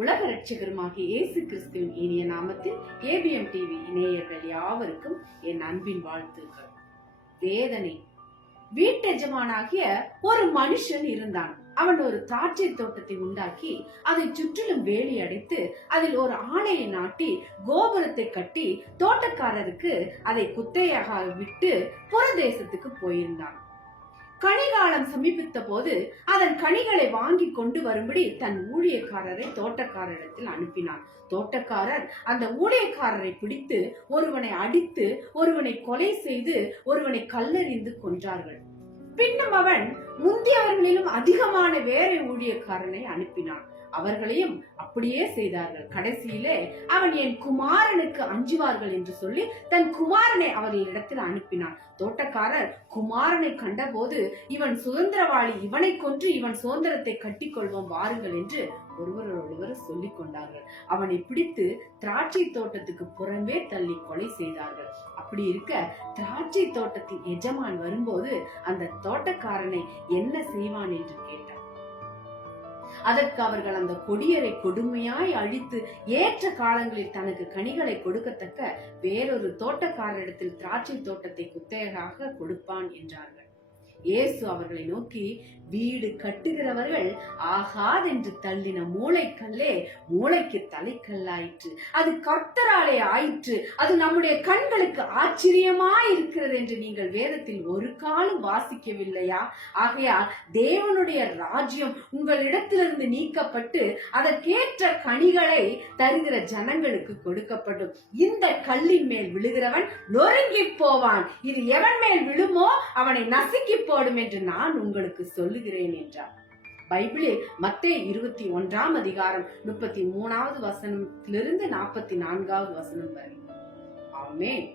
உலக ரட்சகருமாகிய இயேசு கிறிஸ்துவின் இனிய நாமத்தில் ஏபிஎம் டிவி இணையர்கள் யாவருக்கும் என் அன்பின் வாழ்த்துக்கள். வேதனை. வீட்டெஜமானாகிய ஒரு மனுஷன் இருந்தான். அவன் ஒரு திராட்சை தோட்டத்தை உண்டாக்கி அதை சுற்றிலும் வேலி அடைத்து அதில் ஒரு ஆலையை நாட்டி கோபுரத்தை கட்டி தோட்டக்காரருக்கு அதை குத்தையாக விட்டு புறதேசத்துக்கு போயிருந்தான். கனிகாலம் சமீபித்த போது அதன் கனிகளை வாங்கி கொண்டு வரும்படி தன் ஊழியக்காரரை தோட்டக்காரரிடத்தில் அனுப்பினான். தோட்டக்காரர் அந்த ஊழியக்காரரை பிடித்து ஒருவனை அடித்து ஒருவனை கொலை செய்து ஒருவனை கல்லெறிந்து கொன்றார்கள். பின்னும் அவன் முந்தியவர்களிலும் அதிகமான வேற ஊழியக்காரனை அனுப்பினான். அவர்களையும் அப்படியே செய்தார்கள். கடைசியிலே அவன் என் குமாரனுக்கு அஞ்சுவார்கள் என்று சொல்லி தன் குமாரனை அவர்களிடத்தில் அனுப்பினான். தோட்டக்காரர் குமாரனை கண்டபோது இவன் சுதந்திரவாளி, இவனை கொன்று இவன் சுதந்திரத்தை கட்டி கொள்வோம் வாருங்கள் என்று ஒருவர் சொல்லிக் கொண்டார்கள். அவனை பிடித்து திராட்சை தோட்டத்துக்கு புறம்பே தள்ளி கொலை செய்தார்கள். அப்படி இருக்க திராட்சை தோட்டத்தின் எஜமான் வரும்போது அந்த தோட்டக்காரனை என்ன செய்வான் என்று கேட்டார். அதற்கு அவர்கள் அந்த கொடியரை கொடுமையாய் அழித்து ஏற்ற காலங்களில் தனக்கு கனிகளை கொடுக்கத்தக்க வேறொரு தோட்டக்காரரிடத்தில் திராட்சை தோட்டத்தை குத்தகையாக கொடுப்பான் என்றார்கள். இயேசு அவர்களை நோக்கி, வீடு கட்டுகிறவர்கள் ஆகாதென்று தள்ளின மூளைக்கல்லே மூளைக்கு தலைக்கல்லாயிற்று. அது கர்த்தராலே ஆயிற்று. அது நம்முடைய கண்களுக்கு ஆச்சரியமாய் இருக்கிறது என்று நீங்கள் வேதத்தில் ஒரு காலம் வாசிக்கவில்லையா? ஆகையால் தேவனுடைய ராஜ்யம் உங்களிடத்திலிருந்து நீக்கப்பட்டு அதற்கேற்ற கனிகளை தருகிற ஜனங்களுக்கு கொடுக்கப்படும். இந்த கல்லின் மேல் விழுகிறவன் நொறுங்கி போவான். இது எவன் மேல் விழுமோ அவனை நசுக்கி போடும் என்று நான் உங்களுக்கு சொல்லுகிறேன் என்றார். பைபிளில் மத்தேயு 21 அதிகாரம் 33வது வசனத்திலிருந்து 44வது வசனம் வரை. ஆமென்.